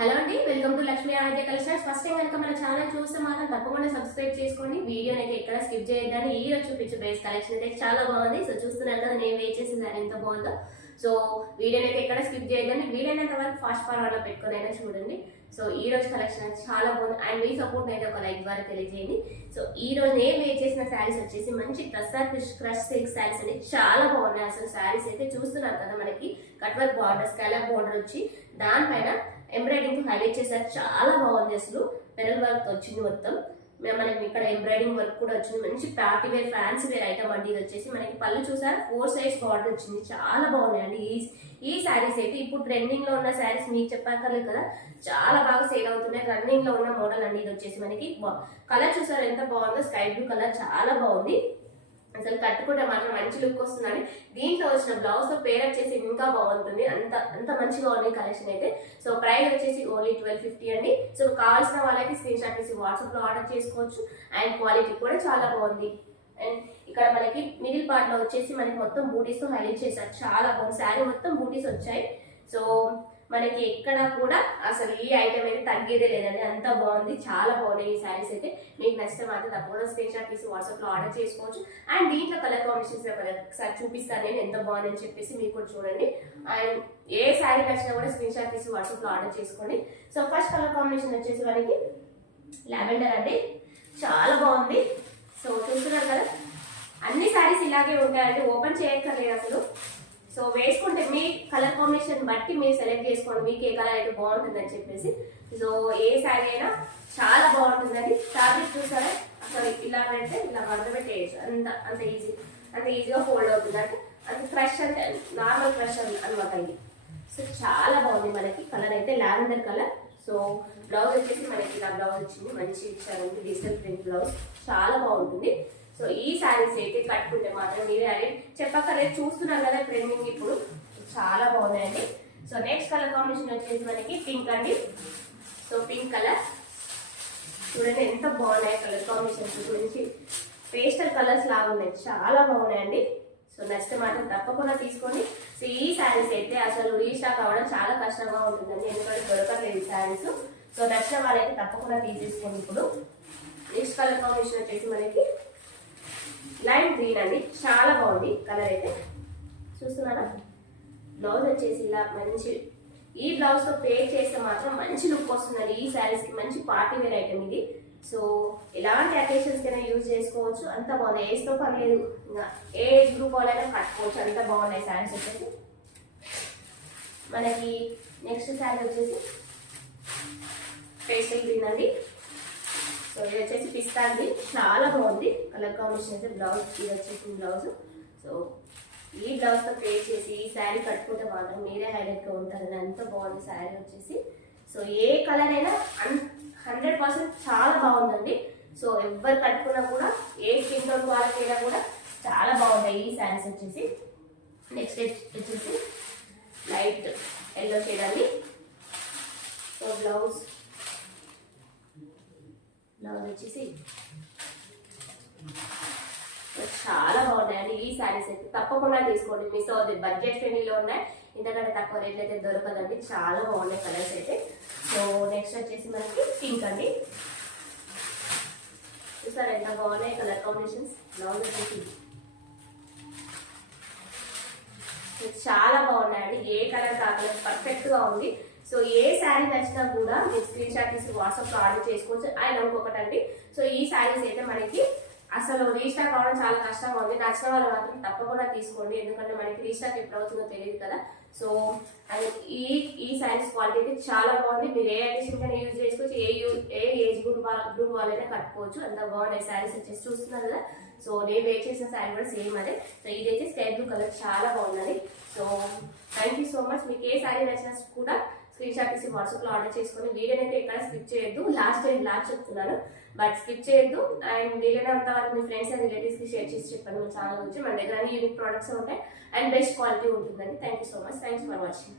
Hello అండి, welcome to Lakshmi Aaradhya collections. First time కనుక మన ఛానల్ చూస్తే మాత్రం తప్పకుండా సబ్స్క్రైబ్ చేసుకోండి. వీడియోని అయితే ఎక్కడ స్కిప్ చేయొద్దని. ఈ రోజు చూపించే బేస్ కలెక్షన్ అయితే చాలా బాగుంది. సో చూస్తున్నారు కదా నేను వేట్ చేసిన ఎంత బాగుందో. సో వీడియోని అయితే ఎక్కడ స్కిప్ చేయొద్దని, వీలైనంత వరకు ఫాస్ట్ ఫార్వర్డ్ లో పెట్టుకొని అయినా చూడండి. సో ఈ రోజు కలెక్షన్ అయితే చాలా బాగుంది అండ్ మీ సపోర్ట్ అయితే ఒక లైక్ ద్వారా తెలియజేయండి. సో ఈ రోజు నేను వేట్ చేసిన శారీస్ వచ్చేసి మంచి టస్సర్ క్రష్ సిల్క్ శారీస్ అండి. చాలా బాగున్నాయి అసలు శారీస్ అయితే. చూస్తున్నారు కదా, మనకి cut work border, scallop border వచ్చి దానిపైన ఎంబ్రాయిడింగ్ హైలైట్ చేశారు. చాలా బాగుంది అసలు. పెరల్ వర్క్ వచ్చింది మొత్తం. మనకి ఇక్కడ ఎంబ్రాయిడింగ్ వర్క్ కూడా వచ్చింది. మంచి party wear fancy wear item అండి. ఇది వచ్చేసి మనకి పళ్ళు చూసారు, 4 సైజ్ బార్డర్ వచ్చింది. చాలా బాగున్నాయండి ఈ శారీస్ అయితే. ఇప్పుడు ట్రెండింగ్ లో ఉన్న శారీస్ మీకు చెప్పక్కర్లేదు కదా, చాలా బాగా సేల్ అవుతున్నాయి. రన్నింగ్ లో ఉన్న మోడల్ అండి. ఇది వచ్చేసి మనకి కలర్ చూసారు ఎంత బాగుందో, స్కై బ్లూ కలర్ చాలా బాగుంది. అసలు కట్టుకుంటే మాత్రం మంచి లుక్ వస్తుందండి. దీంట్లో వచ్చిన బ్లౌజ్ తో పేర్ వచ్చేసి ఇంకా బాగుంటుంది. అంత మంచిగా ఉన్నాయి కలెక్షన్ అయితే. సో ప్రైస్ వచ్చేసి ఓన్లీ 1250 అండి. సో కావాల్సిన వాళ్ళకి స్క్రీన్ షాట్ తీసి వాట్సాప్ లో ఆర్డర్ చేసుకోవచ్చు. అండ్ క్వాలిటీ కూడా చాలా బాగుంది. అండ్ ఇక్కడ మనకి మిడిల్ పార్ట్ లో వచ్చేసి మనకి మొత్తం బూటీస్ తో హైలైట్ చేశారు. చాలా బాగుంది. శారీ మొత్తం బూటీస్ వచ్చాయి. సో మనకి ఎక్కడ కూడా అసలు ఈ ఐటమ్ అయితే తగ్గేదే లేదండి. అంత బాగుంది. చాలా బాగున్నాయి ఈ శారీస్ అయితే. మీకు నచ్చితే మాత్రం తప్పకుండా స్క్రీన్ షాట్ తీసి వాట్సాప్ లో ఆర్డర్ చేసుకోవచ్చు. అండ్ దీంట్లో కలర్ కాంబినేషన్స్ ఒకసారి చూపిస్తాను నేను ఎంత బాగుందని చెప్పేసి మీకు కూడా చూడండి. అండ్ ఏ శారీ నచ్చినా కూడా స్క్రీన్ షాట్ తీసి వాట్సాప్ లో ఆర్డర్ చేసుకోండి. సో ఫస్ట్ కలర్ కాంబినేషన్ వచ్చేసి మనకి లావెండర్ అండి. చాలా బాగుంది. సో చూస్తున్నారు కదా, అన్ని శారీస్ ఇలాగే ఉంటాయండి. ఓపెన్ చేయక్కర్లేదు అసలు. సో వేసుకుంటే మీ కలర్ కాంబినేషన్ బట్టి మీరు సెలెక్ట్ చేసుకోండి, మీకు ఏ కలర్ అయితే బాగుంటుందని చెప్పేసి. సో ఏ శారీ అయినా చాలా బాగుంటుందండి. ఫ్యాబ్రిక్ చూసారా, అసలు ఇలా పెడితే ఇలా వడబెట్టేయచ్చు. అంత ఈజీగా ఫోల్డ్ అవుతుంది. అంటే అంత ఫ్రెష్ అంటే నార్మల్ ఫ్రెష్ అనమాట ఇది. సో చాలా బాగుంది. మనకి కలర్ అయితే లావెండర్ కలర్. సో బ్లౌజ్ వచ్చేసి మనకి ఇలా బ్లౌజ్ వచ్చింది. మంచి ఇచ్చారండి, డిజిటల్ ప్రింట్ బ్లౌజ్. చాలా బాగుంటుంది. సో ఈ శారీస్ అయితే కట్టుకుంటే మాత్రం మీరే అదే చెప్పక్కర్లేదు. చూస్తున్నాం కదా ట్రెండింగ్ ఇప్పుడు, చాలా బాగున్నాయండి. సో నెక్స్ట్ కలర్ కాంబినేషన్ వచ్చేసి మనకి పింక్ అండి. సో పింక్ కలర్ చూడండి ఎంత బాగున్నాయి కలర్ కాంబినేషన్స్. గురించి పేస్టల్ కలర్స్ లాగా ఉన్నాయి. చాలా బాగున్నాయండి. సో నచ్చితే మాత్రం తప్పకుండా తీసుకోండి. సో ఈ శారీస్ అయితే అసలు రీస్టాక్ అవ్వడం చాలా కష్టంగా ఉంటుందండి, ఎందుకంటే దొరకలేదు శారీస్. సో నచ్చిన వాళ్ళైతే తప్పకుండా తీసేసుకోండి. ఇప్పుడు నెక్స్ట్ కలర్ కాంబినేషన్ వచ్చేసి మనకి లైమ్ గ్రీన్ అండి. చాలా బాగుంది కలర్ అయితే. చూస్తున్నారా, బ్లౌజ్ వచ్చేసి ఇలా మంచి ఈ బ్లౌజ్ తో పేర్ చేస్తే మాత్రం మంచి లుక్ వస్తుందండి ఈ శారీస్ కి. మంచి పార్టీ వేర్ ఐటమ్ ఇది. సో ఎలాంటి అకేషన్స్ కైనా యూజ్ చేసుకోవచ్చు. అంత బాగుంది. ఏజ్ తో పర్లేదు, ఇంకా ఏ ఏజ్ గ్రూప్ వాళ్ళైనా కట్టుకోవచ్చు. అంత బాగున్నాయి శారీస్ వచ్చేసి. మనకి నెక్స్ట్ శారీ వచ్చేసి పేస్టల్ గ్రీన్ అండి. సో ఇది వచ్చేసి పిస్తా అండి. చాలా బాగుంది కలర్ కాంబినేషన్ అయితే. బ్లౌజ్ ఇది వచ్చేసి బ్లౌజ్. సో ఈ బ్లౌజ్ తో పేర్ చేసి ఈ శారీ కట్టుకుంటే మాత్రం మీరే హైలైట్ గా ఉంటారు. అంత బాగుంది శారీ వచ్చేసి. సో ఏ కలర్ అయినా 100% చాలా బాగుందండి. సో ఎవరు కట్టుకున్నా కూడా, ఏ స్కిన్ టోన్ వాళ్ళకైనా కూడా చాలా బాగుంటాయి ఈ శారీస్ వచ్చేసి. నెక్స్ట్ వచ్చేసి లైట్ ఎల్లో షేడ్ అండి. సో బ్లౌజ్ వచ్చేసి చాలా బాగున్నాయండి ఈ శారీస్ అయితే. తప్పకుండా తీసుకోండి, మిస్ అవుతుంది. బడ్జెట్ ఫ్రెండ్లీలో ఉన్నాయి, ఇంతకంటే తక్కువ రేట్లు అయితే దొరకదండి. చాలా బాగున్నాయి కలర్స్ అయితే. సో నెక్స్ట్ వచ్చేసి మనకి పింక్ అండి. చూసారా ఎంత బాగున్నాయి కలర్ కాంబినేషన్స్. బ్లౌజ్ వచ్చేసి చాలా బాగున్నాయండి. ఏ కలర్ కాకలర్ పర్ఫెక్ట్ గా ఉంది. సో ఏ శారీ నచ్చినా కూడా మీరు స్క్రీన్ షాట్ తీసి వాట్సాప్ లో ఆర్డర్ చేసుకోవచ్చు. అండ్ ఇంకొకటి అండి, సో ఈ శారీస్ అయితే మనకి అసలు రీస్టాక్ అవ్వడం చాలా కష్టంగా ఉంది. నచ్చిన వాళ్ళు మాత్రం తప్పకుండా తీసుకోండి, ఎందుకంటే మనకి రీస్టాక్ ఎప్పుడు అవుతుందో తెలియదు కదా. సో ఈ శారీస్ క్వాలిటీ అయితే చాలా బాగుంది. మీరు ఏ అకేషన్ కైనా యూజ్ చేసుకోవచ్చు. ఏ ఏజ్ గ్రూప్ వాళ్ళైనా కట్టుకోవచ్చు. అంత బాగున్నాయి శారీస్ వచ్చేసి. చూస్తున్నారు కదా. సో నేను వేర్ చేసిన శారీ కూడా సేమ్ అదే. సో ఇదైతే స్కై బ్లూ కలర్. చాలా బాగుంది. So thank you so much. మీకు ఏ శారీ నచ్చినా కూడా స్క్రీన్ షాట్ తీసి వాట్సాప్ లో ఆర్డర్ చేసుకొని. వీడియోని అయితే ఎక్కడ స్కిప్ చేయొద్దు. లాస్ట్ చెప్తున్నాను, బట్ స్కిప్ చేయొద్దు. అండ్ వీలైనంత వరకు మీ ఫ్రెండ్స్ అండ్ రిలేటివ్స్ కి షేర్ చేసి చెప్పండి. మన ఛానల్ గురించి. మన దగ్గర యూనిక్ ప్రొడక్ట్స్ ఉంటాయి అండ్ బెస్ట్ క్వాలిటీ ఉంటుందండి. Thank you so much. Thanks for watching.